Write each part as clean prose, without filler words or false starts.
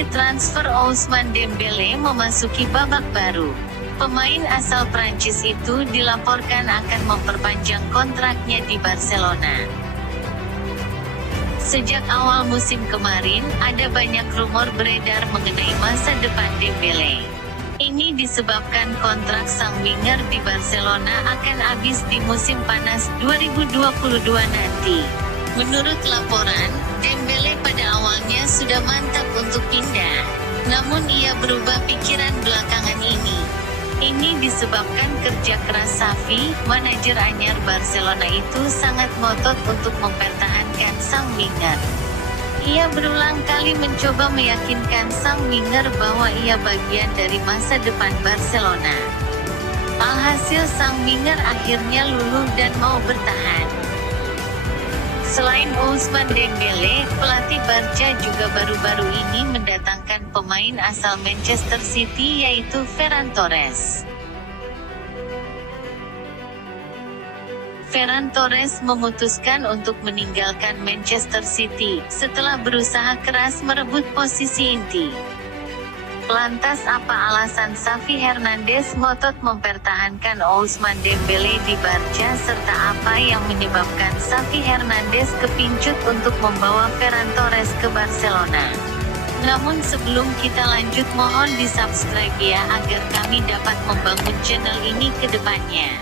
Operasi transfer Ousmane Dembélé memasuki babak baru. Pemain asal Prancis itu dilaporkan akan memperpanjang kontraknya di Barcelona. Sejak awal musim kemarin, ada banyak rumor beredar mengenai masa depan Dembélé. Ini disebabkan kontrak sang winger di Barcelona akan habis di musim panas 2022 nanti. Menurut laporan, Dembélé pada awalnya sudah mantap untuk pindah. Namun ia berubah pikiran belakangan ini. Ini disebabkan kerja keras Xavi, manajer anyar Barcelona itu sangat ngotot untuk mempertahankan sang winger. Ia berulang kali mencoba meyakinkan sang winger bahwa ia bagian dari masa depan Barcelona. Alhasil sang winger akhirnya luluh dan mau bertahan. Selain Ousmane Dembélé, pelatih Barca juga baru-baru ini mendatangkan pemain asal Manchester City yaitu Ferran Torres. Ferran Torres memutuskan untuk meninggalkan Manchester City setelah berusaha keras merebut posisi inti. Lantas apa alasan Xavi Hernandez ngotot mempertahankan Ousmane Dembélé di Barca serta apa yang menyebabkan Xavi Hernandez kepincut untuk membawa Ferran Torres ke Barcelona? Namun sebelum kita lanjut mohon di-subscribe ya agar kami dapat membangun channel ini ke depannya.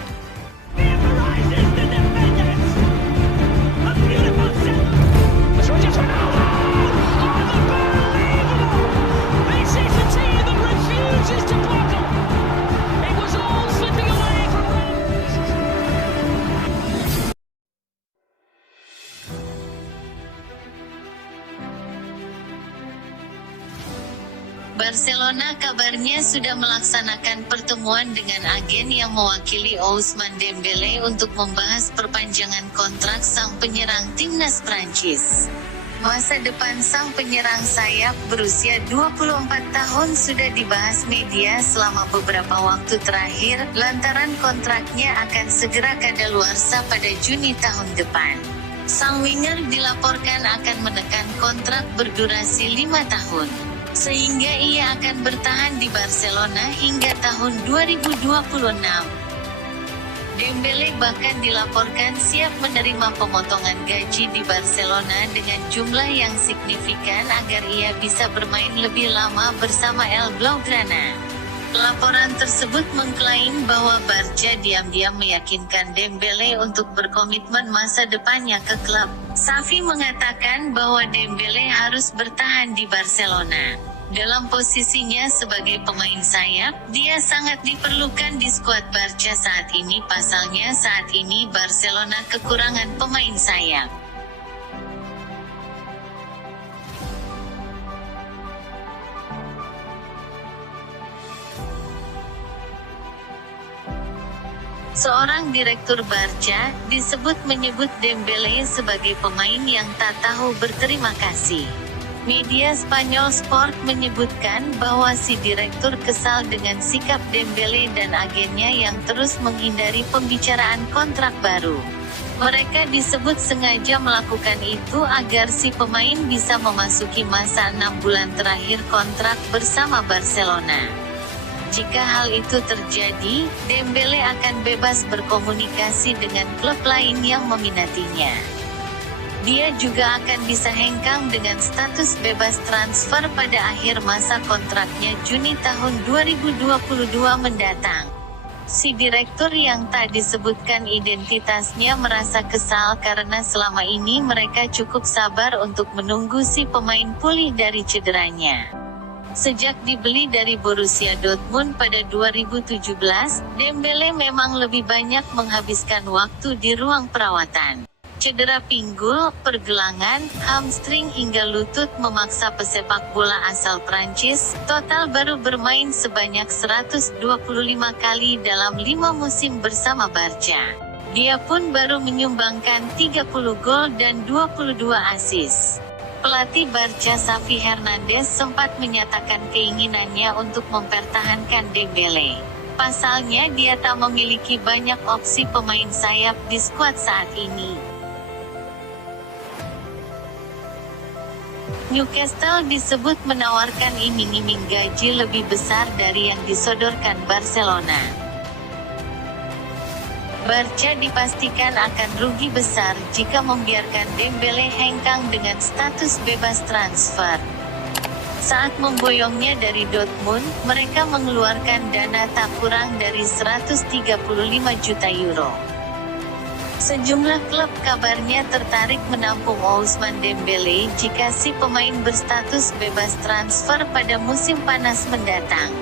Barcelona kabarnya sudah melaksanakan pertemuan dengan agen yang mewakili Ousmane Dembélé untuk membahas perpanjangan kontrak sang penyerang timnas Prancis. Masa depan sang penyerang sayap berusia 24 tahun sudah dibahas media selama beberapa waktu terakhir, lantaran kontraknya akan segera kadaluarsa pada Juni tahun depan. Sang winger dilaporkan akan menekan kontrak berdurasi 5 tahun. Sehingga ia akan bertahan di Barcelona hingga tahun 2026. Dembélé bahkan dilaporkan siap menerima pemotongan gaji di Barcelona dengan jumlah yang signifikan agar ia bisa bermain lebih lama bersama El Blaugrana. Laporan tersebut mengklaim bahwa Barca diam-diam meyakinkan Dembélé untuk berkomitmen masa depannya ke klub. Xavi mengatakan bahwa Dembélé harus bertahan di Barcelona. Dalam posisinya sebagai pemain sayap, dia sangat diperlukan di skuad Barca saat ini. Pasalnya saat ini Barcelona kekurangan pemain sayap. Seorang direktur Barca disebut menyebut Dembélé sebagai pemain yang tak tahu berterima kasih. Media Spanyol Sport menyebutkan bahwa si direktur kesal dengan sikap Dembélé dan agennya yang terus menghindari pembicaraan kontrak baru. Mereka disebut sengaja melakukan itu agar si pemain bisa memasuki masa 6 bulan terakhir kontrak bersama Barcelona. Jika hal itu terjadi, Dembélé akan bebas berkomunikasi dengan klub lain yang meminatinya. Dia juga akan bisa hengkang dengan status bebas transfer pada akhir masa kontraknya Juni tahun 2022 mendatang. Si direktur yang tak disebutkan identitasnya merasa kesal karena selama ini mereka cukup sabar untuk menunggu si pemain pulih dari cederanya. Sejak dibeli dari Borussia Dortmund pada 2017, Dembélé memang lebih banyak menghabiskan waktu di ruang perawatan. Cedera pinggul, pergelangan, hamstring hingga lutut memaksa pesepak bola asal Prancis, total baru bermain sebanyak 125 kali dalam 5 musim bersama Barca. Dia pun baru menyumbangkan 30 gol dan 22 assist. Pelatih Barca Xavi Hernandez sempat menyatakan keinginannya untuk mempertahankan Dembélé. Pasalnya dia tak memiliki banyak opsi pemain sayap di skuad saat ini. Newcastle disebut menawarkan iming-iming gaji lebih besar dari yang disodorkan Barcelona. Barca dipastikan akan rugi besar jika membiarkan Dembele hengkang dengan status bebas transfer. Saat memboyongnya dari Dortmund, mereka mengeluarkan dana tak kurang dari 135 juta euro. Sejumlah klub kabarnya tertarik menampung Ousmane Dembele jika si pemain berstatus bebas transfer pada musim panas mendatang.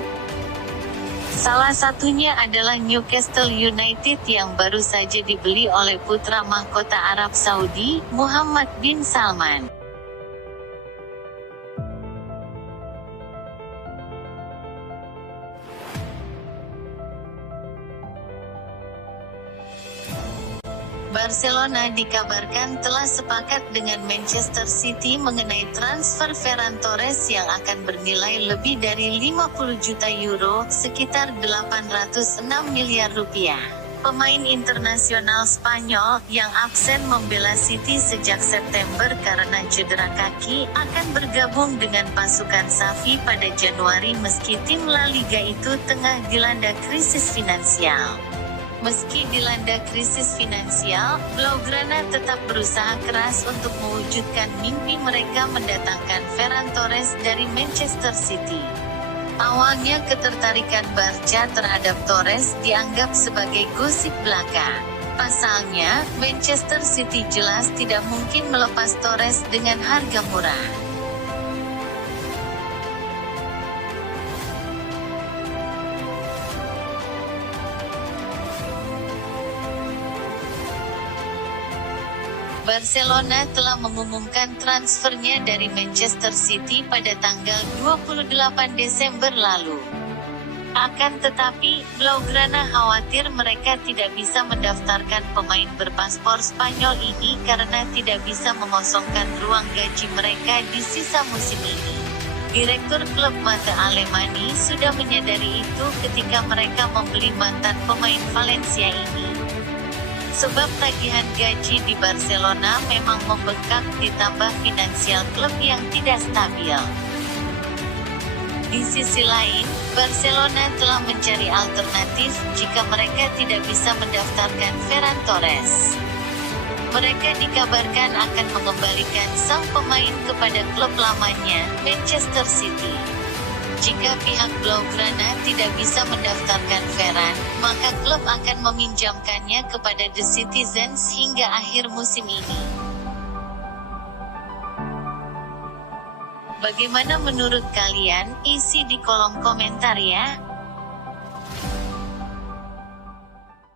Salah satunya adalah Newcastle United yang baru saja dibeli oleh putra mahkota Arab Saudi, Muhammad bin Salman. Barcelona dikabarkan telah sepakat dengan Manchester City mengenai transfer Ferran Torres yang akan bernilai lebih dari 50 juta euro, sekitar 806 miliar rupiah. Pemain internasional Spanyol, yang absen membela City sejak September karena cedera kaki, akan bergabung dengan pasukan Xavi pada Januari meski tim La Liga itu tengah dilanda krisis finansial. Meski dilanda krisis finansial, Blaugrana tetap berusaha keras untuk mewujudkan mimpi mereka mendatangkan Ferran Torres dari Manchester City. Awalnya ketertarikan Barca terhadap Torres dianggap sebagai gosip belaka. Pasalnya, Manchester City jelas tidak mungkin melepas Torres dengan harga murah. Barcelona telah mengumumkan transfernya dari Manchester City pada tanggal 28 Desember lalu. Akan tetapi, Blaugrana khawatir mereka tidak bisa mendaftarkan pemain berpaspor Spanyol ini karena tidak bisa mengosongkan ruang gaji mereka di sisa musim ini. Direktur klub mata Alemani sudah menyadari itu ketika mereka membeli mantan pemain Valencia ini. Sebab tagihan gaji di Barcelona memang membengkak ditambah finansial klub yang tidak stabil. Di sisi lain, Barcelona telah mencari alternatif jika mereka tidak bisa mendaftarkan Ferran Torres. Mereka dikabarkan akan mengembalikan sang pemain kepada klub lamanya, Manchester City. Jika pihak Blaugrana tidak bisa mendaftarkan Ferran, maka klub akan meminjamkannya kepada The Citizens hingga akhir musim ini. Bagaimana menurut kalian? Isi di kolom komentar ya.